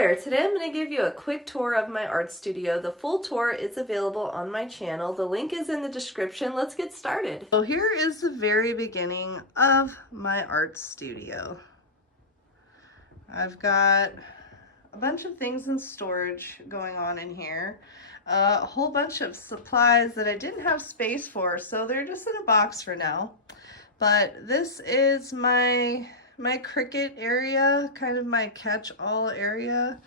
there! Today I'm going to give you a quick tour of my art studio. The full tour is available on my channel. The link is in the description. Let's get started. So here is the very beginning of my art studio. I've got a bunch of things in storage going on in here. A whole bunch of supplies that I didn't have space for, so they're just in a box for now. But this is my Cricut area, kind of my catch-all area.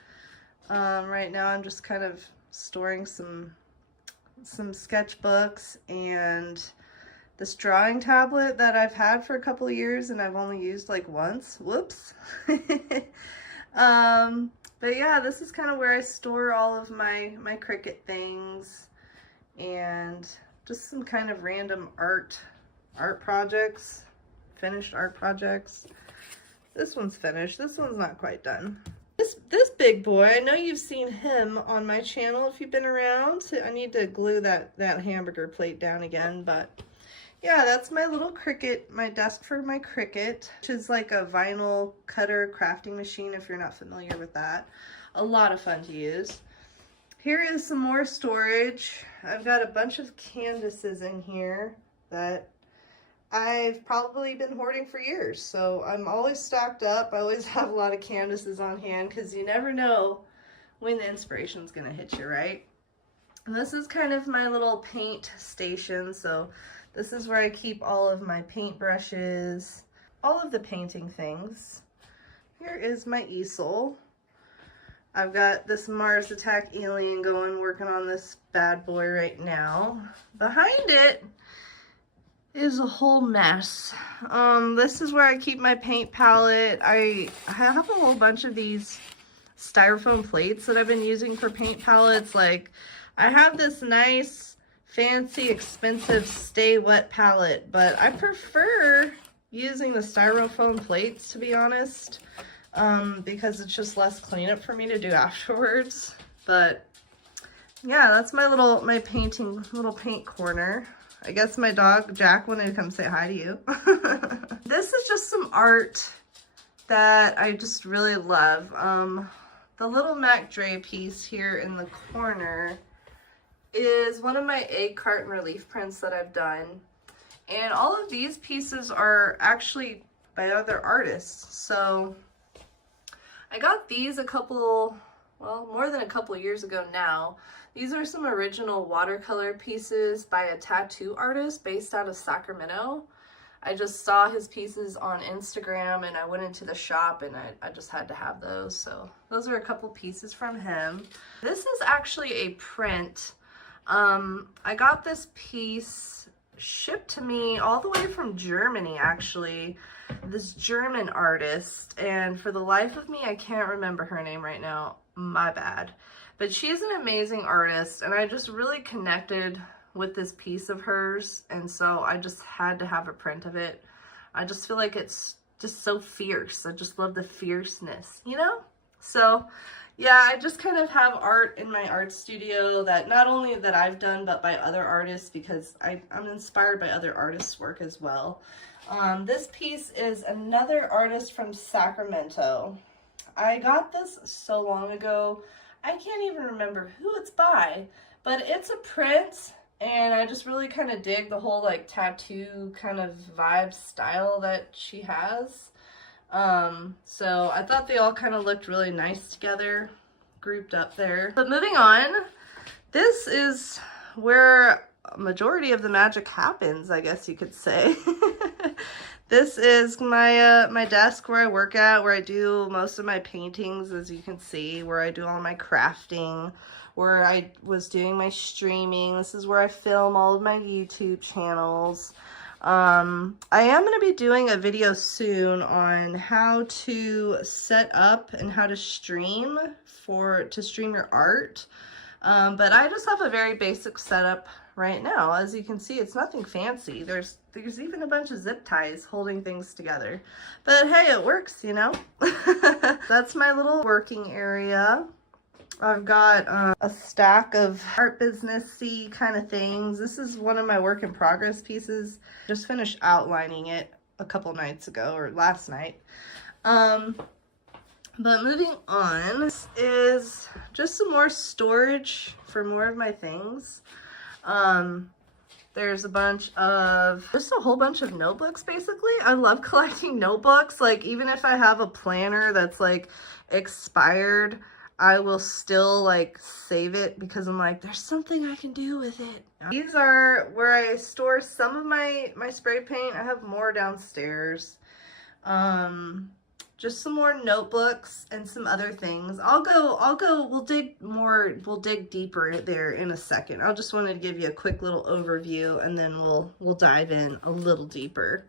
Right now I'm just kind of storing some sketchbooks and this drawing tablet that I've had for a couple of years and I've only used like once. Whoops. But yeah, this is kind of where I store all of my Cricut things and just some kind of random art projects, finished art projects. This one's finished. This one's not quite done. This big boy, I know you've seen him on my channel if you've been around. I need to glue that hamburger plate down again, but yeah, that's my little Cricut, my desk for my Cricut, which is like a vinyl cutter crafting machine if you're not familiar with that. A lot of fun to use. Here is some more storage. I've got a bunch of canvases in here that I've probably been hoarding for years, so I'm always stocked up. I always have a lot of canvases on hand because you never know when the inspiration's gonna hit you, right? And this is kind of my little paint station, so this is where I keep all of my paint brushes, all of the painting things. Here is my easel. I've got this Mars Attack alien going, working on this bad boy right now. Behind it is a whole mess. This is where I keep my paint palette. I have a whole bunch of these styrofoam plates that I've been using for paint palettes. Like, I have this nice, fancy, expensive Stay Wet palette, but I prefer using the styrofoam plates, to be honest, because it's just less cleanup for me to do afterwards. But yeah, that's my little paint corner. I guess my dog, Jack, wanted to come say hi to you. This is just some art that I just really love. The little Mac Dre piece here in the corner is one of my egg carton relief prints that I've done. And all of these pieces are actually by other artists. So I got these more than a couple years ago now. These are some original watercolor pieces by a tattoo artist based out of Sacramento. I just saw his pieces on Instagram and I went into the shop and I just had to have those. So those are a couple pieces from him. This is actually a print. I got this piece shipped to me all the way from Germany, actually. This German artist, and for the life of me, I can't remember her name right now. My bad. But she's an amazing artist, and I just really connected with this piece of hers, and so I just had to have a print of it. I just feel like it's just so fierce. I just love the fierceness, you know? So yeah, I just kind of have art in my art studio that not only that I've done, but by other artists, because I'm inspired by other artists' work as well. This piece is another artist from Sacramento. I got this so long ago, I can't even remember who it's by, but it's a print, and I just really kind of dig the whole like tattoo kind of vibe style that she has. So I thought they all kind of looked really nice together, grouped up there. But moving on, this is where a majority of the magic happens, I guess you could say. This is my desk where I work at, where I do most of my paintings, as you can see, where I do all my crafting, where I was doing my streaming. This is where I film all of my YouTube channels. I am going to be doing a video soon on how to set up and how to stream your art. But I just have a very basic setup right now. As you can see, it's nothing fancy. There's even a bunch of zip ties holding things together. But hey, it works, you know? That's my little working area. I've got a stack of art business-y kind of things. This is one of my work in progress pieces. Just finished outlining it a couple nights ago, or last night. But moving on, this is just some more storage for more of my things. There's just a whole bunch of notebooks, basically. I love collecting notebooks. Like, even if I have a planner that's like expired, I will still like save it because I'm like, there's something I can do with it. These are where I store some of my spray paint. I have more downstairs. Just some more notebooks and some other things. We'll dig deeper there in a second. I just wanted to give you a quick little overview and then we'll dive in a little deeper.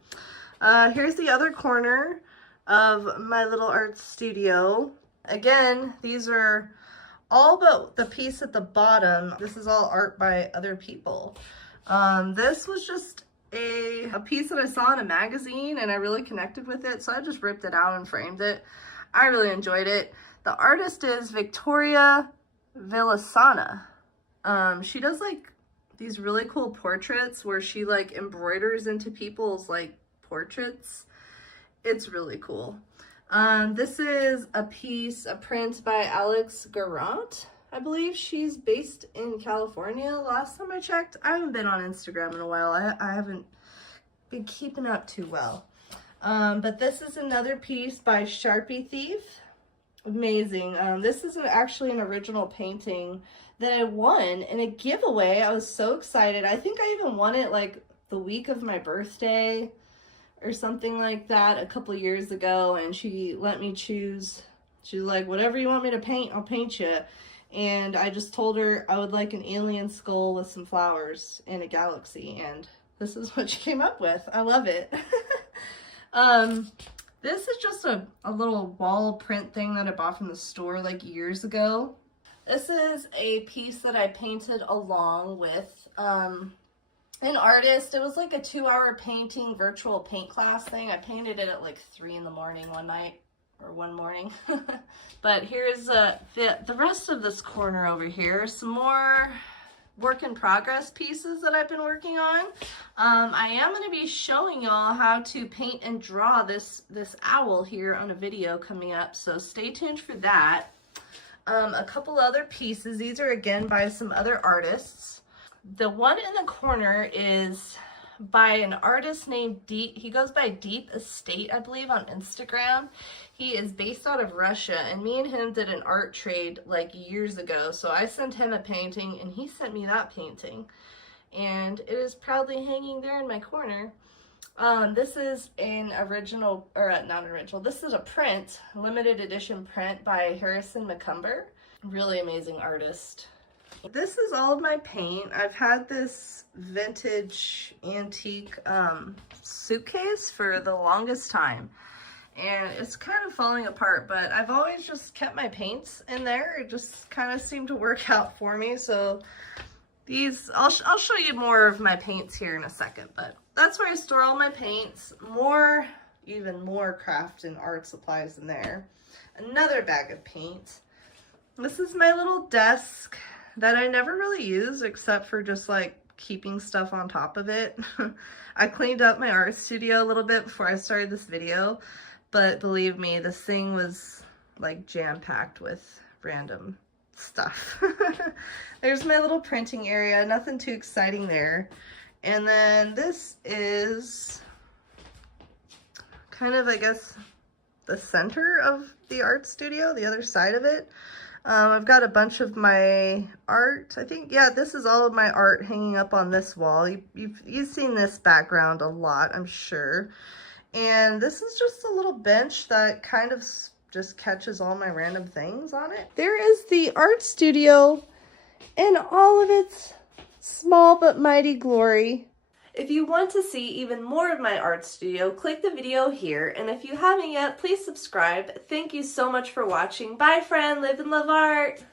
Here's the other corner of my little art studio. Again, these are all but the piece at the bottom. This is all art by other people. This was just a piece that I saw in a magazine and I really connected with it, so I just ripped it out and framed it. I really enjoyed it. The artist is Victoria Villasana. She does like these really cool portraits where she like embroiders into people's like portraits. It's really cool. This is a print by Alex Garant. I believe she's based in California. Last time I checked, I haven't been on Instagram in a while. I haven't been keeping up too well. But this is another piece by Sharpie Thief. Amazing. This is actually an original painting that I won in a giveaway. I was so excited. I think I even won it like the week of my birthday or something like that a couple years ago, and she let me choose. She's like, whatever you want me to paint, I'll paint you. And I just told her I would like an alien skull with some flowers in a galaxy, and this is what she came up with. I love it. This is just a little wall print thing that I bought from the store like years ago. This is a piece that I painted along with an artist. It was like a 2-hour painting virtual paint class thing. I painted it at like 3 in the morning one night. Or one morning. But here's the rest of this corner over here. Some more work in progress pieces that I've been working on. I am going to be showing y'all how to paint and draw this owl here on a video coming up, so stay tuned for that. A couple other pieces. These are again by some other artists. The one in the corner is by an artist named Deep. He goes by Deep Estate, I believe, on Instagram. He is based out of Russia, and me and him did an art trade like years ago. So I sent him a painting and he sent me that painting, and it is proudly hanging there in my corner. This is an original, or not original, this is a print, limited edition print by Harrison McCumber. Really amazing artist. This is all of my paint. I've had this vintage antique suitcase for the longest time, and it's kind of falling apart, but I've always just kept my paints in there. It just kind of seemed to work out for me. So these, I'll show you more of my paints here in a second, but that's where I store all my paints. Even more craft and art supplies in there. Another bag of paint. This is my little desk that I never really use except for just like keeping stuff on top of it. I cleaned up my art studio a little bit before I started this video, but believe me, this thing was like jam-packed with random stuff. There's my little printing area, nothing too exciting there. And then this is kind of, I guess, the center of the art studio, the other side of it. I've got a bunch of my art. I think, yeah, this is all of my art hanging up on this wall. You've seen this background a lot, I'm sure. And this is just a little bench that kind of just catches all my random things on it. There is the art studio in all of its small but mighty glory. If you want to see even more of my art studio, click the video here, and if you haven't yet, please subscribe. Thank you so much for watching. Bye, friend. Live and love art.